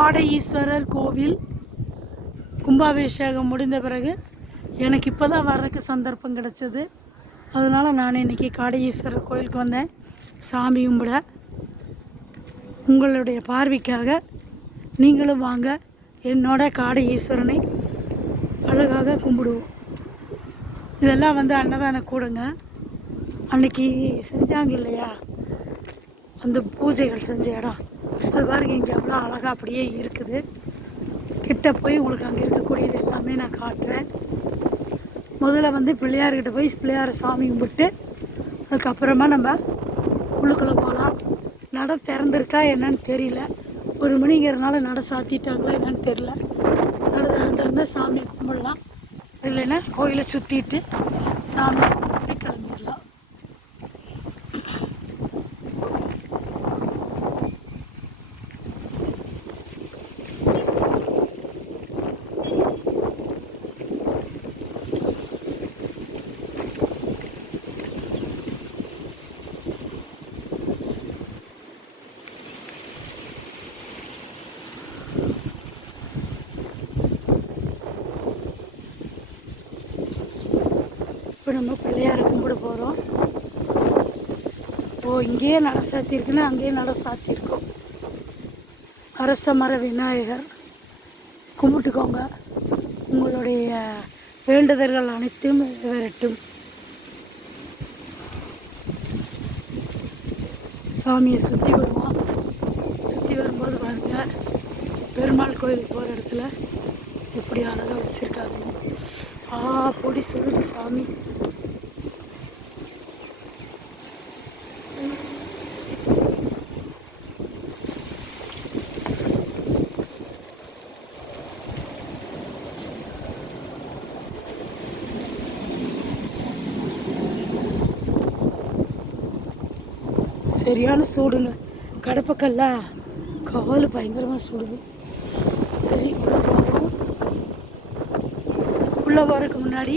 காடை ஈஸ்வரர் கோவில் கும்பாபிஷேகம் முடிந்த பிறகு எனக்கு இப்போ தான் வர்றதுக்கு சந்தர்ப்பம் கிடச்சிது. அதனால் நான் இன்றைக்கி காடை ஈஸ்வரர் கோயிலுக்கு வந்தேன் சாமி கும்பிட. உங்களுடைய பார்வைக்காக நீங்களும் வாங்க, என்னோட காடை ஈஸ்வரனை அழகாக கும்பிடுவோம். இதெல்லாம் வந்து அன்னதான கூடுங்க. அன்றைக்கி செஞ்சாங்க இல்லையா அந்த பூஜைகள் செஞ்ச இடம், அது பாருங்க இங்கே எவ்வளோ அழகாக அப்படியே இருக்குது. கிட்ட போய் உங்களுக்கு அங்கே இருக்கக்கூடியது எல்லாமே நான் காட்டுறேன். முதல்ல வந்து பிள்ளையார்கிட்ட போய் பிள்ளையாரை சாமி கும்பிட்டு அதுக்கப்புறமா நம்ம உள்ளுக்குள்ளே போகலாம். நடை திறந்துருக்கா என்னன்னு தெரியல, 1 மணிங்கிறதுனால நடை சாத்திட்டாங்களா என்னன்னு தெரியல. நடை திறந்துருந்தால் சாமியை கும்பிடலாம், இல்லைன்னா கோயிலை சுற்றிட்டு சாமி கும்பிட்டு கிளம்பிடலாம். இப்போ நம்ம பிள்ளையாரை கும்பிட போகிறோம். இங்கேயே நடை சாத்தியிருக்குன்னா அங்கேயே நடை சாத்தியிருக்கோம். அரச மர விநாயகர் கும்பிட்டுக்கோங்க. உங்களுடைய வேண்டுதல்கள் அனைத்தும் நிறைவேறட்டும். சாமியை சுற்றி வருவோம். சுற்றி வரும்போது பாருங்கள் பெருமாள் கோயிலுக்கு போகிற இடத்துல எப்படி அழகாக வச்சுருக்காங்க. பொடி சொல்லுது சாமி. சரியான சூடுங்க. கடப்பக்கல்ல கால் பயங்கரமாக சூடுது. சரி உள்ளே போகிறதுக்கு முன்னாடி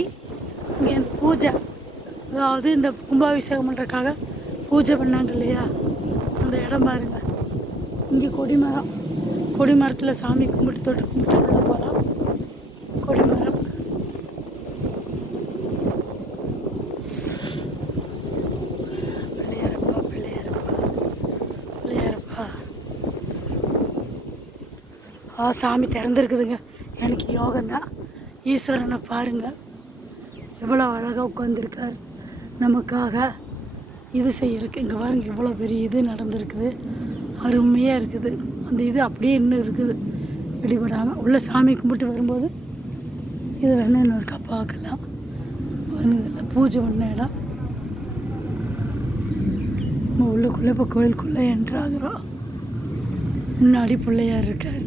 இங்கே இந்த பூஜை, அதாவது இந்த கும்பாபிஷேகம் பண்ணுறதுக்காக பூஜை பண்ணாங்க இல்லையா அந்த இடம் பாருங்க. இங்கே கொடிமரம், கொடிமரத்தில் சாமி கும்பிட்டு தொட்டு கும்பிட்டு உள்ளே போகலாம். கொடிமரம் பிள்ளையாரப்பா பிள்ளையாரப்பா பிள்ளையாரப்பா. சாமி திறந்துருக்குதுங்க. எனக்கு யோகம்தான். ஈஸ்வரனை பாருங்கள் எவ்வளோ அழகாக உட்காந்துருக்கார் நமக்காக இது செய்யறதுக்கு. இங்கே பாருங்கள் எவ்வளோ பெரிய இது நடந்துருக்குது, அருமையாக இருக்குது. அந்த இது அப்படியே இன்னும் இருக்குது இடிபடாமல். உள்ள சாமி கும்பிட்டு வரும்போது இது வேணா இன்னொருக்கா பார்க்கலாம். பூஜை பண்ண இடம். நம்ம உள்ளுக்குள்ளே இப்போ கோயிலுக்குள்ளே என்ட்ராகிறோம். முன்னாடி பிள்ளையார் இருக்கார்.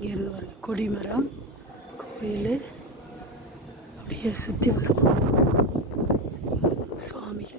இங்கேருந்து பாருங்க கொடிமரம், கோயில் அப்படியே சுற்றி வரும் சுவாமிகள்.